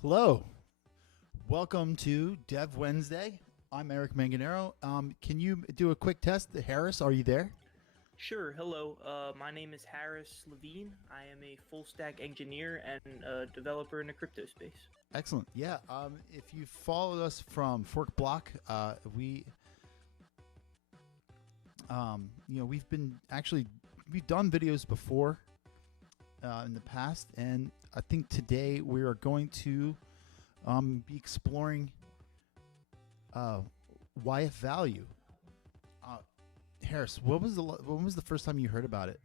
Hello, welcome to Dev Wednesday. I'm Eric Manganero. Can you do a quick test? Harris, are you there? Sure. Hello. My name is Harris Levine. I am a full stack engineer and a developer in the crypto space. Excellent. Yeah. If you followed us from Fork Block, we've done videos before in the past, and I think today we are going to be exploring YF value. Uh, Harris, when was the first time you heard about it?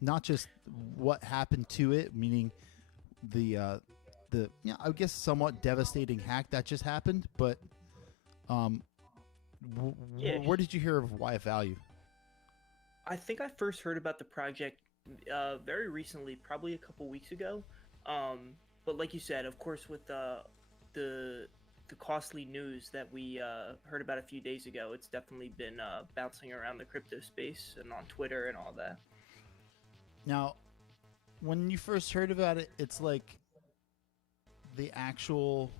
Not just what happened to it, meaning the I guess somewhat devastating hack that just happened, but um, Yeah, where did you hear of YF value? I think I first heard about the project very recently, probably a couple weeks ago. But like you said, of course, with the the costly news that we heard about a few days ago, it's definitely been bouncing around the crypto space and on Twitter and all that. Now, when you first heard about it, it's like the actual,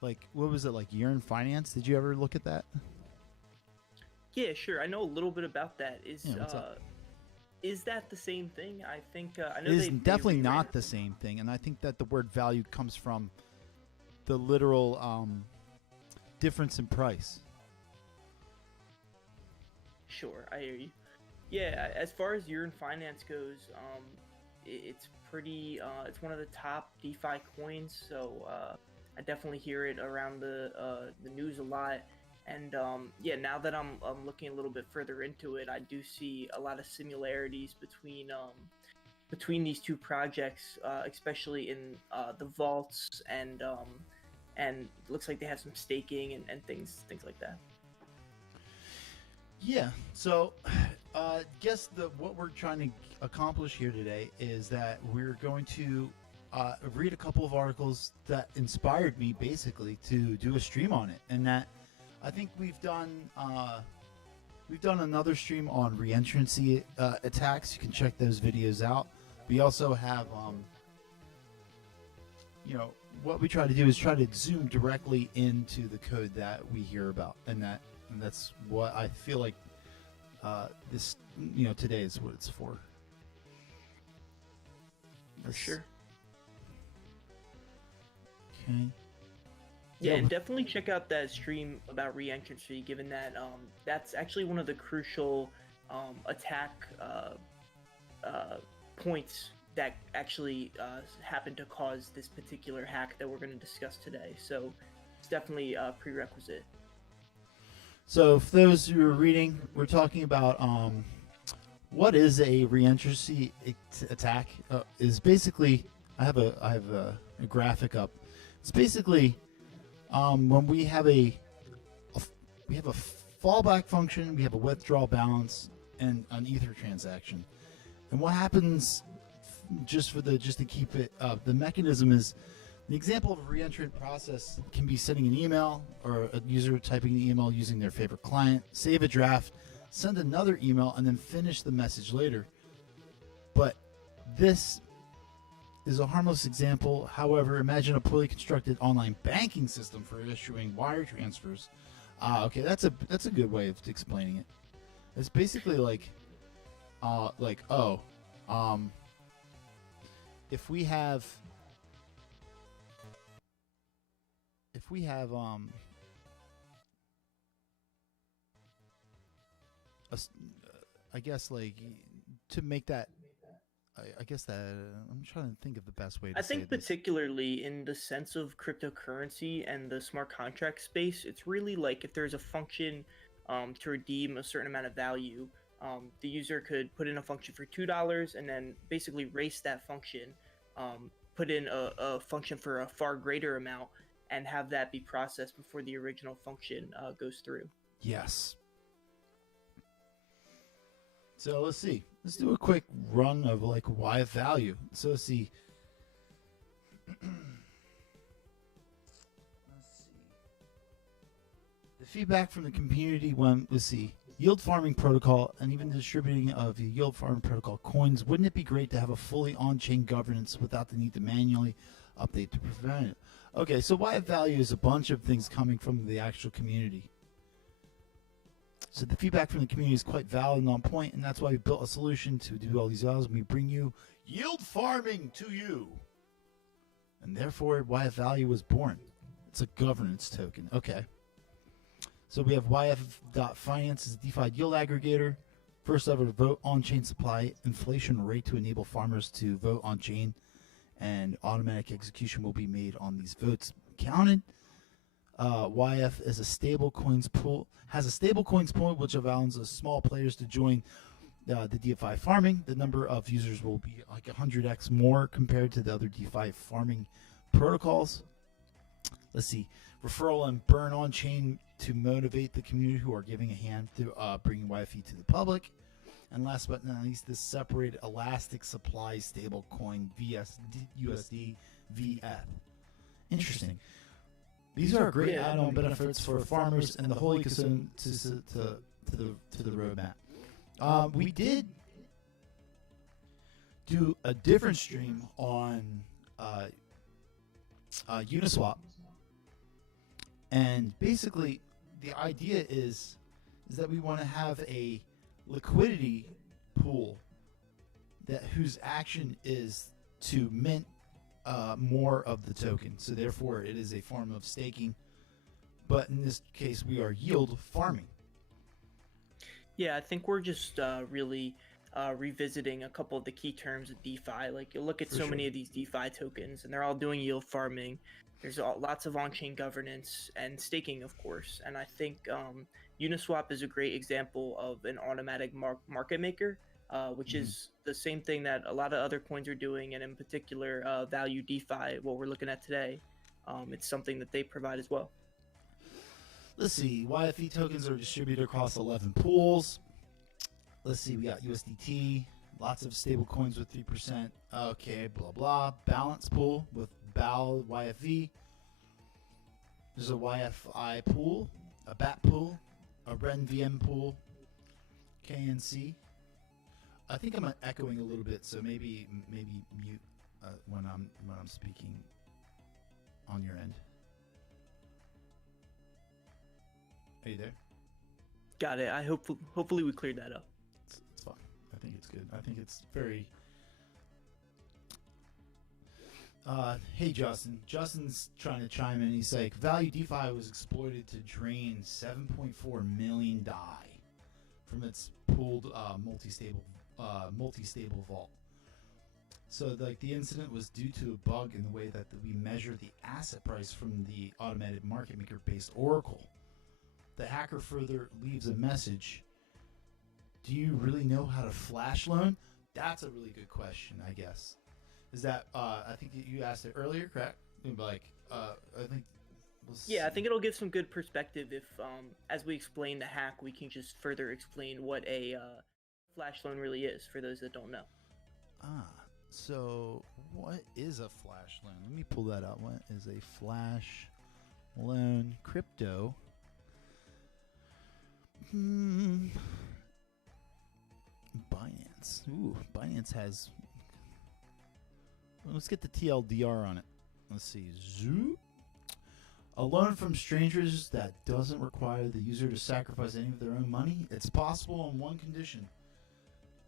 like, what was it, like year in finance? Did you ever look at that? Yeah, sure. I know a little bit about that. Yeah, what's up? Is that the same thing? I think I It know is they definitely reran. not the same thing, and I think that the word value comes from the literal difference in price. Sure, I hear you. Yeah, as far as urine finance goes, it's pretty. It's one of the top DeFi coins, so I definitely hear it around the news a lot. And yeah, now that I'm looking a little bit further into it, I do see a lot of similarities between these two projects, especially in the vaults and it looks like they have some staking and things like that. Yeah. So, guess what we're trying to accomplish here today is that we're going to read a couple of articles that inspired me basically to do a stream on it, and that I think we've done another stream on reentrancy attacks. You can check those videos out. We also have what we try to do is try to zoom directly into the code that we hear about, and that's what I feel like this today is what it's for. For That's sure. okay. Yeah, Yeah. and definitely check out that stream about re-entrancy, given that that's actually one of the crucial attack uh, points that actually happen to cause this particular hack that we're going to discuss today. So it's definitely a prerequisite. So, for those who are reading, we're talking about what is a reentrancy attack. Is basically I have a graphic up. It's basically when we have a fallback function, we have a withdrawal balance, and an ether transaction. And what happens, just to keep it up, the mechanism is the example of a reentrant process can be sending an email or a user typing an email using their favorite client, save a draft, send another email, and then finish the message later. But this is a harmless example. However, imagine a poorly constructed online banking system for issuing wire transfers. Okay, that's a good way of explaining it. It's basically like um, if we have if we have I guess like to make that I guess that I'm trying to think of the best way I to say think this. particularly in the sense of cryptocurrency and the smart contract space, it's really like if there's a function to redeem a certain amount of value, the user could put in a function for $2 and then basically race that function, put in a function for a far greater amount, and have that be processed before the original function goes through. Yes. So let's see. Let's do a quick run of like why value. So let's see. The feedback from the community went, let's see, yield farming protocol and even the distributing of the yield farming protocol coins. Wouldn't it be great to have a fully on-chain governance without the need to manually update to prevent it. Okay, so YF value is a bunch of things coming from the actual community. So the feedback from the community is quite valid and on point, and that's why we built a solution to do all these values, and we bring you yield farming to you. And therefore, YF value was born. It's a governance token. Okay. So we have YF.finance as a DeFi yield aggregator. First ever vote on-chain supply inflation rate to enable farmers to vote on-chain, and automatic execution will be made on these votes counted. YF is a stable coins pool, has a stable coins pool which allows small players to join the DeFi farming. The number of users will be like 100x more compared to the other DeFi farming protocols. Let's see, referral and burn on chain to motivate the community who are giving a hand to bringing YFE to the public. And last but not least, this separated elastic supply stable coin USD VF. Interesting. These are great add-on benefits for farmers and the whole ecosystem to the roadmap. We did do a different stream on Uniswap, and basically the idea is that we want to have a liquidity pool that whose action is to mint more of the token. So therefore it is a form of staking, but in this case we are yield farming. Yeah, I think we're just really revisiting a couple of the key terms of DeFi. Like, you look at so many of these DeFi tokens, and they're all doing yield farming. There's lots of on-chain governance and staking, of course. And I think Uniswap is a great example of an automatic market maker, which is the same thing that a lot of other coins are doing, and in particular, Value DeFi, what we're looking at today. It's something that they provide as well. Let's see, YFE tokens are distributed across 11 pools. Let's see, we got USDT, lots of stable coins with 3%. Okay, blah, blah. Balance pool with BAL YFE. There's a YFI pool, a BAT pool, a RenVM pool, KNC. I think I'm echoing a little bit, so maybe mute when I'm speaking on your end. Are you there? Got it. Hopefully we cleared that up. It's fine. I think it's good. I think it's very. Hey Justin. Justin's trying to chime in. He's like, Value DeFi was exploited to drain 7.4 million DAI from its pooled multistable vault. So like the incident was due to a bug in the way that we measure the asset price from the automated market maker based Oracle. The hacker further leaves a message. Do you really know how to flash loan? That's a really good question, I guess. Is that, I think you asked it earlier, correct? Like, I think. Yeah, I think it'll give some good perspective if, as we explain the hack, we can just further explain what a flash loan really is for those that don't know. So what is a flash loan? Let me pull that out. What is a flash loan? Crypto. Binance. Ooh, Binance has. Let's get the TLDR on it. Let's see. Zoo. A loan from strangers that doesn't require the user to sacrifice any of their own money. It's possible on one condition.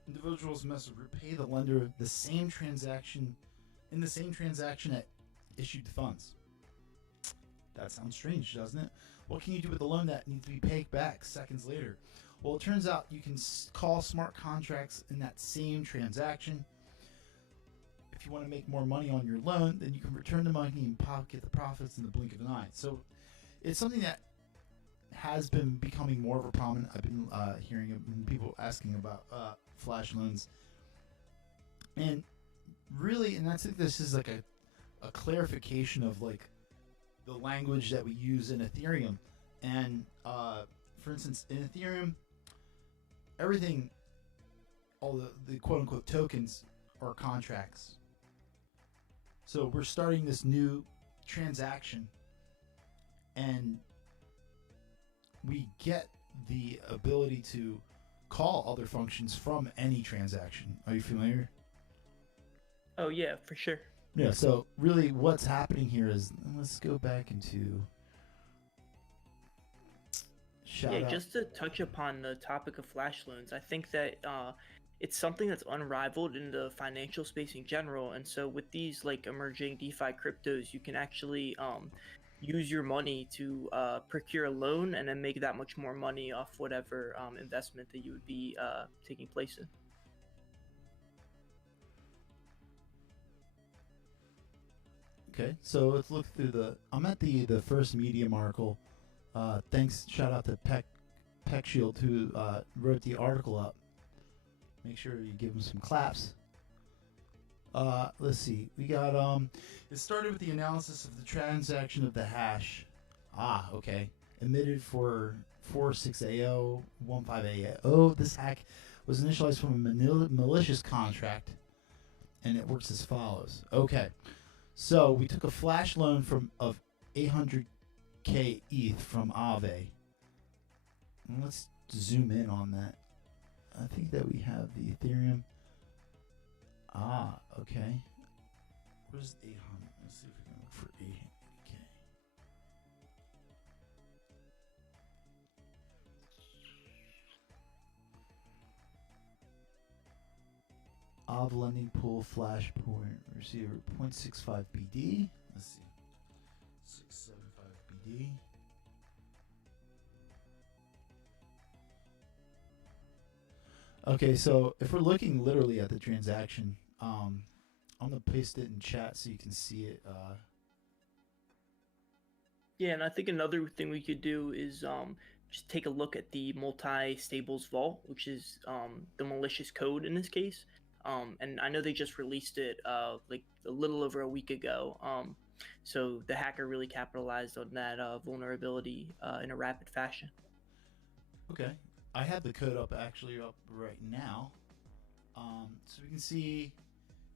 Individuals must repay the lender the same transaction that issued the funds. That sounds strange, doesn't it? What can you do with a loan that needs to be paid back seconds later? Well, it turns out you can call smart contracts in that same transaction. If you want to make more money on your loan, then you can return the money and pocket the profits in the blink of an eye. So it's something that has been becoming more of a prominent. I've been hearing people asking about flash loans. And really, and I think this is like a clarification of like the language that we use in Ethereum. And for instance, in Ethereum, everything, all the quote-unquote tokens are contracts. So we're starting this new transaction, and we get the ability to call other functions from any transaction. Are you familiar? Oh yeah, for sure. Yeah, so really what's happening here is, let's go back into Yeah, just to touch upon the topic of flash loans, I think that it's something that's unrivaled in the financial space in general. And so with these like emerging DeFi cryptos, you can actually use your money to procure a loan and then make that much more money off whatever investment that you would be taking place in. Okay, so let's look through I'm at the first Medium article. Thanks, shout out to Peck Shield who wrote the article up. Make sure you give him some claps. Let's see. We got it started with the analysis of the transaction of the hash. Okay. Emitted for 46AO 15AO. This hack was initialized from a malicious contract, and it works as follows. Okay. So we took a flash loan of 800k ETH from Aave. And let's zoom in on that. I think that we have the Ethereum. Okay. Where's 800? Let's see if we can look for 800k. Aave lending pool flash point receiver 0.65 BD. Let's see. 675 BD. Okay, so if we're looking literally at the transaction, I'm gonna paste it in chat so you can see it. Yeah, and I think another thing we could do is just take a look at the Multistables Vault, which is the malicious code in this case. And I know they just released it like a little over a week ago. So the hacker really capitalized on that vulnerability in a rapid fashion. Okay, I have the code up right now. So we can see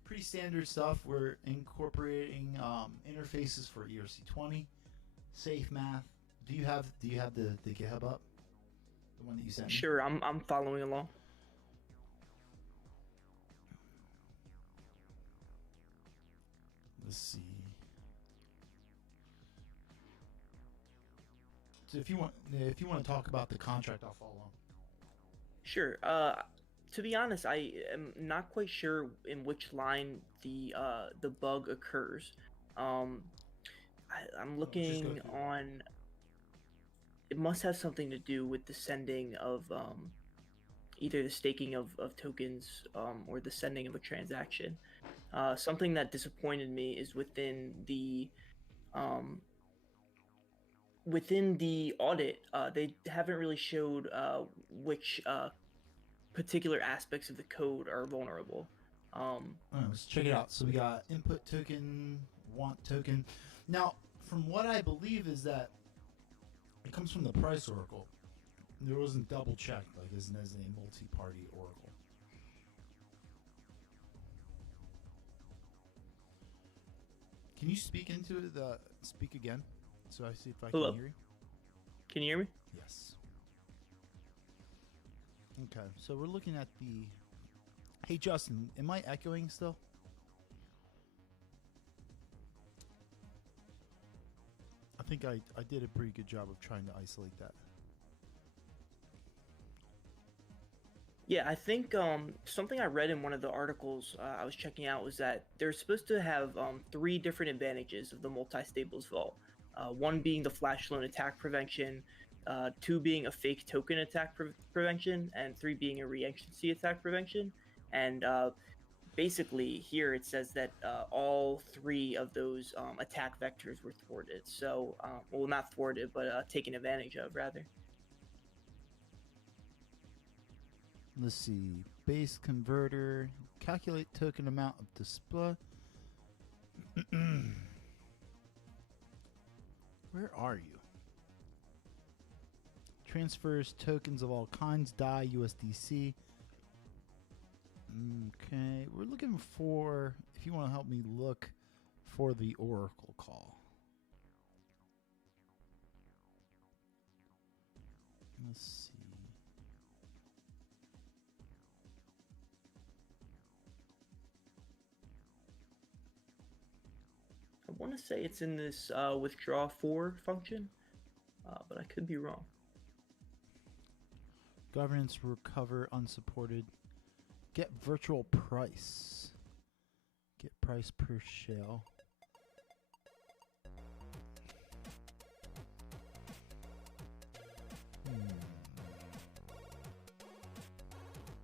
pretty standard stuff. We're incorporating interfaces for ERC20, safe math. Do you have the GitHub up? The one that you sent me? Sure, I'm following along. Let's see. So if you want to talk about the contract, I'll follow along. Sure. To be honest, I am not quite sure in which line the bug occurs. I'm looking on. It must have something to do with the sending of either the staking of tokens or the sending of a transaction. Something that disappointed me is within the audit, they haven't really showed which particular aspects of the code are vulnerable. Let's check it out. So we got input token, want token. Now, from what I believe is that it comes from the price oracle. There wasn't double checked like as a multi-party oracle. Can you speak into it? Speak again, so I see if I can hear you. Can you hear me? Yes. Okay, so we're looking at the. Hey Justin, am I echoing still? I think I did a pretty good job of trying to isolate that. Yeah, I think something I read in one of the articles I was checking out was that they're supposed to have 3 different advantages of the Multistables Vault. One being the flash loan attack prevention, 2 being a fake token attack prevention, and 3 being a reentry attack prevention. And basically here it says that all 3 of those attack vectors were thwarted. So, well, not thwarted, but taken advantage of, rather. Let's see. Base converter. Calculate token amount of display. Where are you? Transfers tokens of all kinds. DAI, USDC. Okay. We're looking for, if you want to help me look for the Oracle call. Let's see. want to say it's in this withdraw for function, but I could be wrong. Governance recover unsupported. Get virtual price. Get price per shell.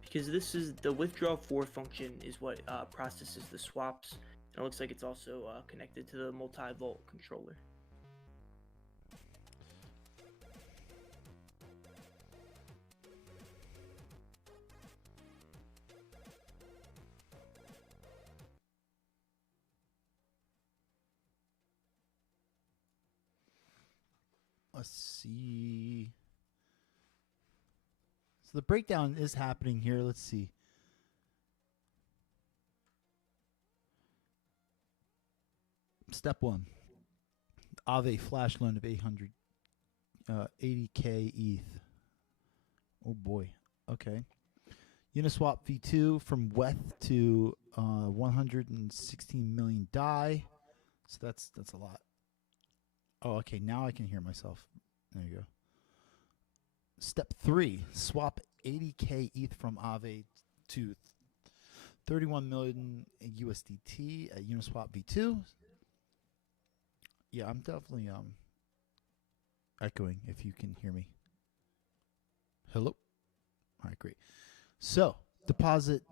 Because this is the withdraw for function is what processes the swaps. And it looks like it's also connected to the Multivolt controller. Let's see. So the breakdown is happening here. Let's see. Step 1. Aave flash loan of 80K ETH. Oh boy. Okay. Uniswap V2 from WETH to 116 million DAI. So that's a lot. Oh, okay. Now I can hear myself. There you go. Step 3, swap 80K ETH from Aave to 31 million USDT at Uniswap V2. Yeah, I'm definitely echoing if you can hear me. Hello? All right, great. So, deposit.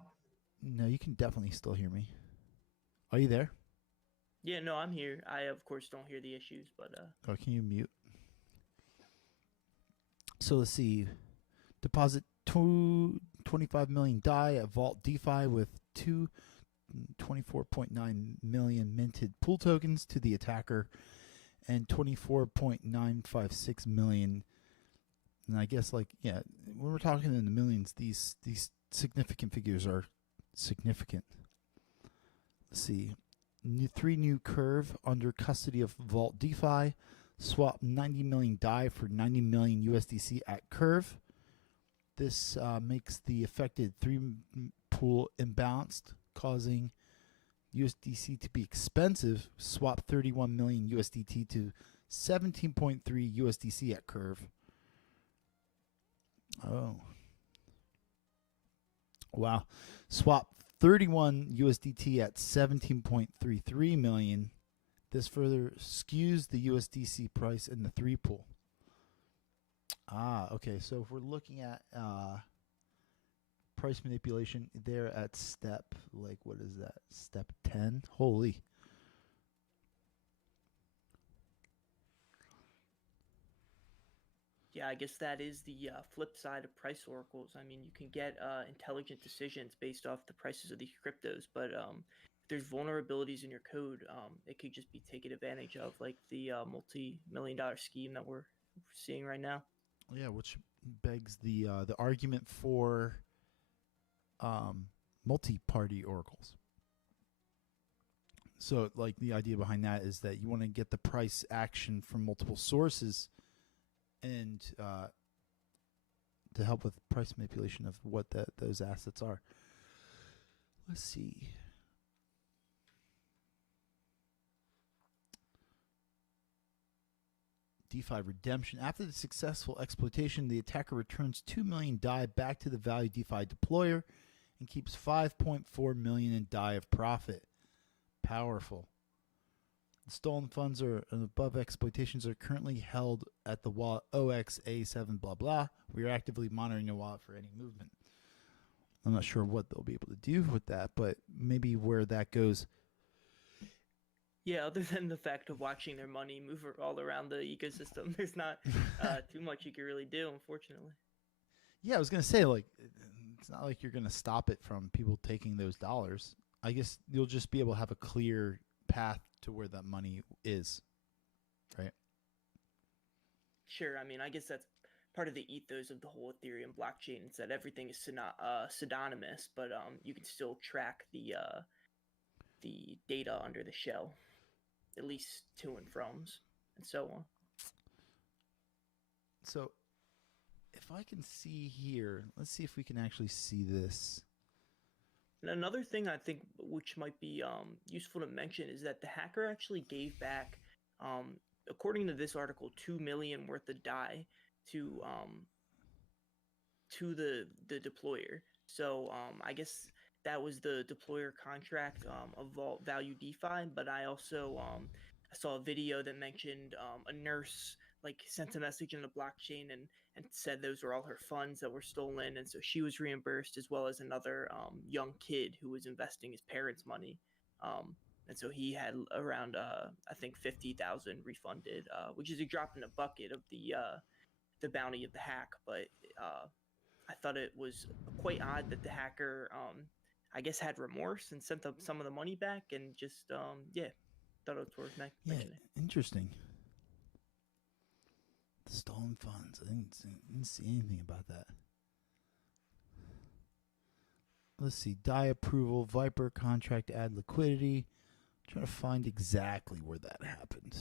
No, you can definitely still hear me. Are you there? Yeah, no, I'm here. I, of course, don't hear the issues, but... Oh, can you mute? So let's see. Deposit 25 million DAI at Vault DeFi with 24.9 million minted pool tokens to the attacker and 24.956 million. And I guess, like, yeah, when we're talking in the millions, these significant figures are significant. Let's see. 3 new curve under custody of Vault DeFi. Swap 90 million DAI for 90 million USDC at curve. This makes the affected 3 pool imbalanced, causing USDC to be expensive. Swap 31 million USDT to 17.3 USDC at curve. Oh. Wow. Swap 31 USDT at 17.33 million. This further skews the USDC price in the 3 pool. Ah, okay. So if we're looking at price manipulation there at step, like, what is that? Step 10? Holy. Yeah, I guess that is the flip side of price oracles. I mean, you can get intelligent decisions based off the prices of these cryptos, but if there's vulnerabilities in your code, it could just be taken advantage of, like the multi-million-dollar scheme that we're seeing right now. Yeah, which begs the argument for multi-party oracles. So, like, the idea behind that is that you want to get the price action from multiple sources, and to help with price manipulation of what those assets are. Let's see. DeFi redemption. After the successful exploitation, the attacker returns 2 million DAI back to the Value DeFi deployer and keeps 5.4 million in DAI of profit. Powerful. The stolen funds are above exploitations are currently held at the wallet OXA7 blah blah. We are actively monitoring the wallet for any movement. I'm not sure what they'll be able to do with that, but maybe where that goes. Yeah, other than the fact of watching their money move all around the ecosystem, there's not too much you can really do, unfortunately. Yeah, I was going to say, like, it's not like you're going to stop it from people taking those dollars. I guess you'll just be able to have a clear path to where that money is, right? Sure, I mean, I guess that's part of the ethos of the whole Ethereum blockchain. It's that everything is pseudonymous, but you can still track the data under the shell, at least to and froms, and so on. So if I can see here, let's see if we can actually see this. And another thing I think which might be useful to mention is that the hacker actually gave back, according to this article, 2 million worth of DAI to the deployer. So I guess that was the deployer contract of Vault Value DeFi. But I also I saw a video that mentioned a nurse like sent a message in the blockchain and said those were all her funds that were stolen, and so she was reimbursed, as well as another young kid who was investing his parents' money. And so he had around I think 50,000 refunded, which is a drop in the bucket of the bounty of the hack. But I thought it was quite odd that the hacker, I guess, had remorse and sent them some of the money back, and just yeah, thought it was worth mentioning. Interesting. The stolen funds. I didn't see anything about that. Let's see. DAI approval, Viper contract, add liquidity. I'm trying to find exactly where that happened.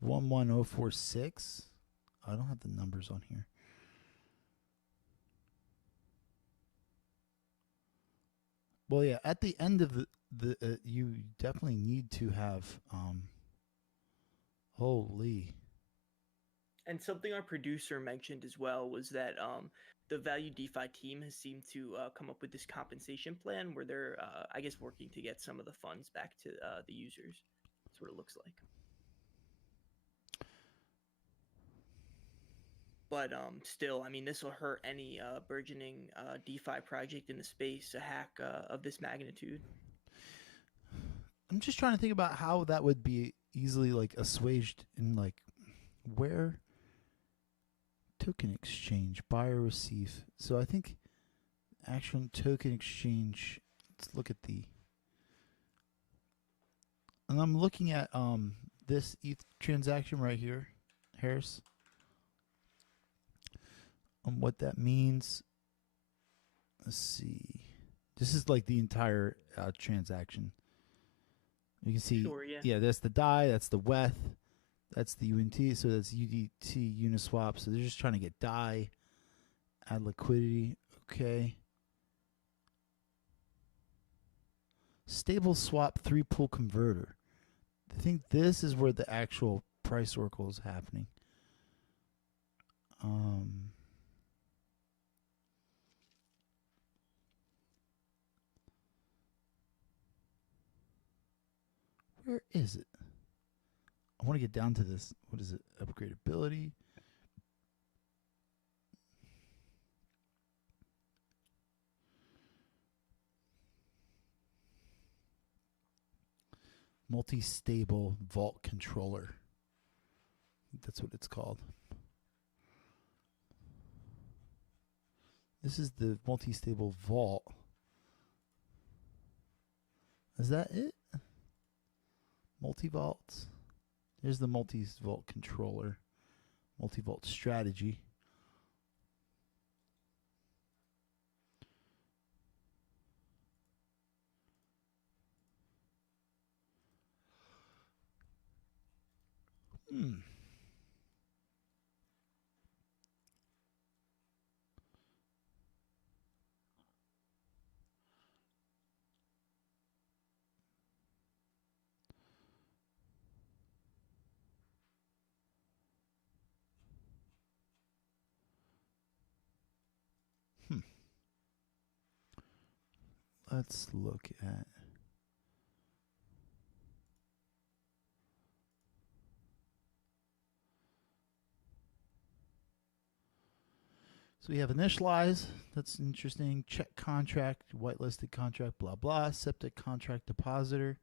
11046. I don't have the numbers on here. Well, yeah, at the end of the you definitely need to have holy. And something our producer mentioned as well was that the Value DeFi team has seemed to come up with this compensation plan where they're, I guess, working to get some of the funds back to the users. That's what it looks like. But still, I mean, this will hurt any burgeoning DeFi project in the space. A hack of this magnitude. I'm just trying to think about how that would be easily like assuaged in like where token exchange, buy or receive. So I think actual token exchange. Let's look at the. And I'm looking at this ETH transaction right here, Harris. What that means. Let's see. This is like the entire transaction. You can see, Sure, yeah. yeah, that's the DAI, that's the WETH, that's the UNT, so that's UDT Uniswap. So they're just trying to get DAI, add liquidity, okay. Stable swap 3-pool converter. I think this is where the actual price oracle is happening. Where is it? I want to get down to this. What is it? Upgradability. Multistable Vault controller. That's what it's called. This is the Multistable Vault. Is that it? Multivolt. There's the Multivolt controller. Multivolt strategy. Let's look at. So we have initialize. That's interesting. Check contract, whitelisted contract, blah, blah. Septic contract depositor.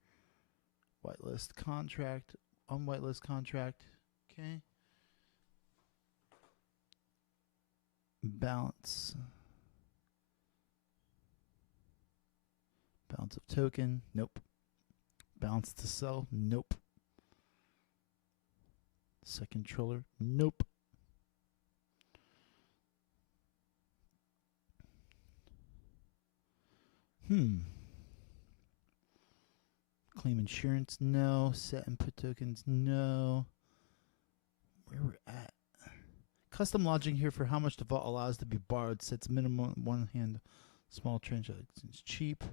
Whitelist contract, unwhitelist contract. Okay. Balance. Balance of token. Nope. Balance to sell. Nope. Second controller. Nope. Claim insurance. No. Set input tokens. No. Where we're at. Custom lodging here for how much the vault allows to be borrowed. Sets minimum one hand Small transactions cheap.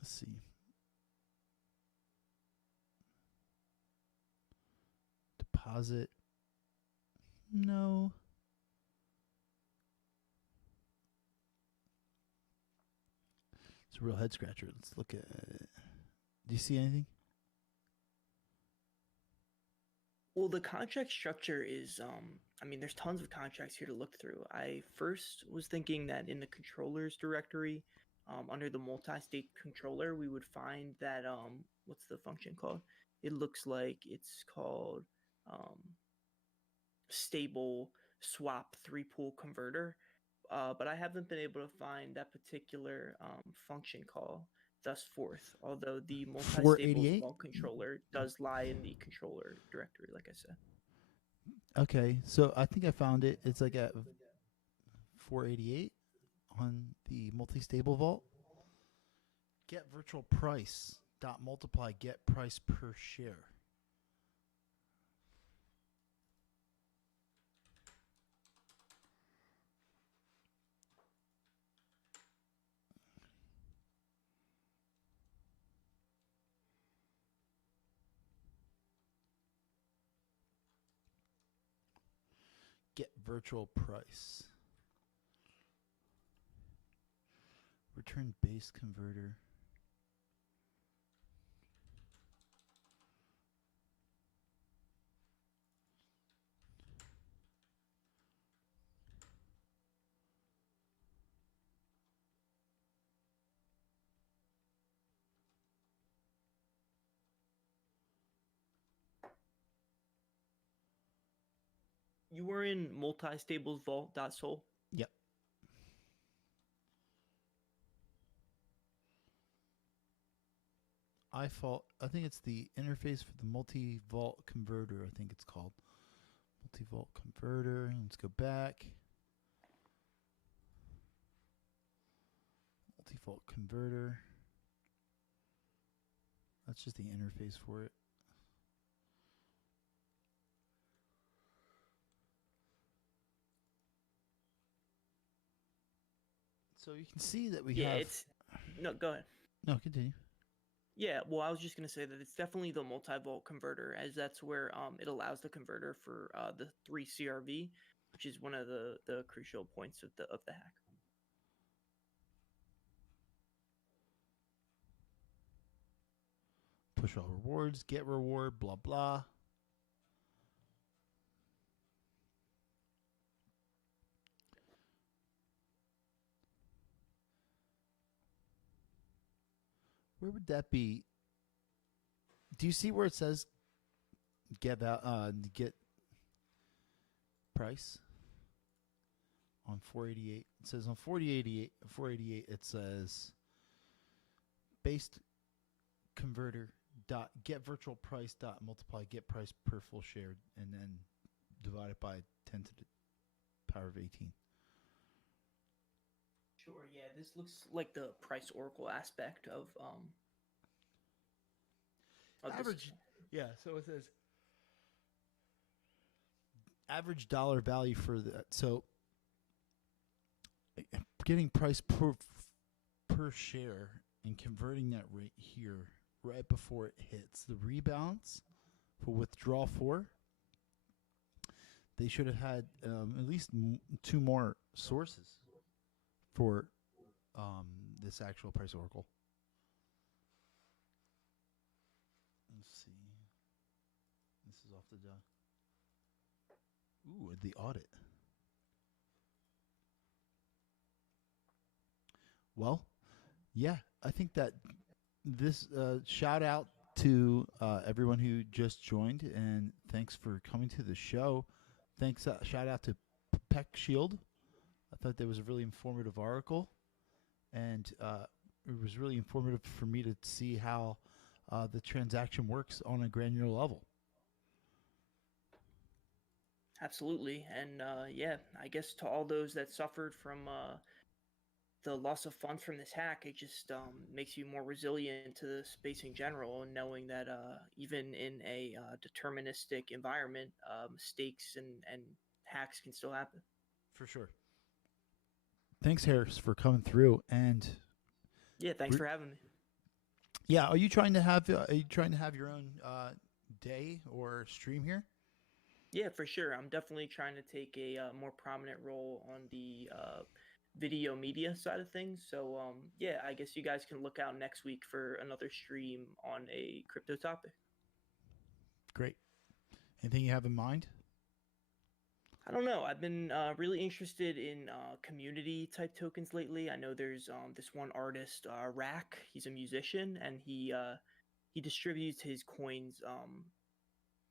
Let's see. Deposit. No. It's a real head scratcher. Let's look at it. Do you see anything? Well, the contract structure is, I mean, there's tons of contracts here to look through. I first was thinking that in the controllers directory, under the multi-state controller, we would find that, what's the function called? It looks like it's called stable swap 3-pool converter. But I haven't been able to find that particular function call thus forth, although the multi-stable 488? vault controller does lie in the controller directory, like I said. Okay, so I think I found it. It's like at 488 on the Multistable Vault. Get virtual price dot multiply get price per share. Get virtual price. Return base converter. You were in multistables vault.sol. Yep. I think it's the interface for the Multivolt Converter, I think it's called. Multivolt Converter. Let's go back. Multivolt Converter. That's just the interface for it. So you can see that we have... No, go ahead. No, continue. Yeah, well, I was just going to say that it's definitely the multi-volt converter, as that's where it allows the converter for the 3 CRV, which is one of the crucial points of the hack. Push all rewards, get reward, blah, blah. Where would that be? Do you see where it says get price on 488? It says on 488 it says based converter dot get virtual price dot multiply get price per full share and then divide it by 10 to the power of 18. Sure, yeah, this looks like the price oracle aspect of average. Yeah, so it says average dollar value for that. So getting price per share and converting that rate here right before it hits the rebalance for withdrawal 4. They should have had at least 2 more sources for this actual price oracle. Let's see. This is off the dot. Ooh, the audit. Well, yeah, I think that this shout out to everyone who just joined, and thanks for coming to the show. Thanks, shout out to Peck Shield. I thought that was a really informative article, and it was really informative for me to see how the transaction works on a granular level. Absolutely, and yeah, I guess to all those that suffered from the loss of funds from this hack, it just makes you more resilient to the space in general, and knowing that even in a deterministic environment, mistakes and hacks can still happen. For sure. Thanks, Harris, for coming through. And Yeah, thanks for having me. yeah, are you trying to have your own day or stream here? Yeah, for sure. I'm definitely trying to take a more prominent role on the video media side of things. So yeah, I guess you guys can look out next week for another stream on a crypto topic. Great. Anything you have in mind? I don't know. I've been really interested in community type tokens lately. I know there's this one artist, Rack. He's a musician, and he distributes his coins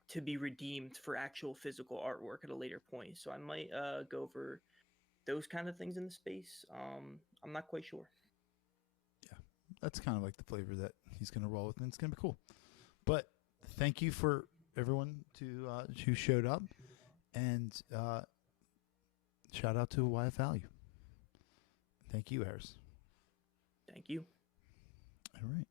to be redeemed for actual physical artwork at a later point. So I might go over those kind of things in the space. I'm not quite sure. Yeah, that's kind of like the flavor that he's going to roll with, and it's going to be cool. But thank you for everyone who showed up, and shout out to YF Value. Thank you, Harris. Thank you. All right.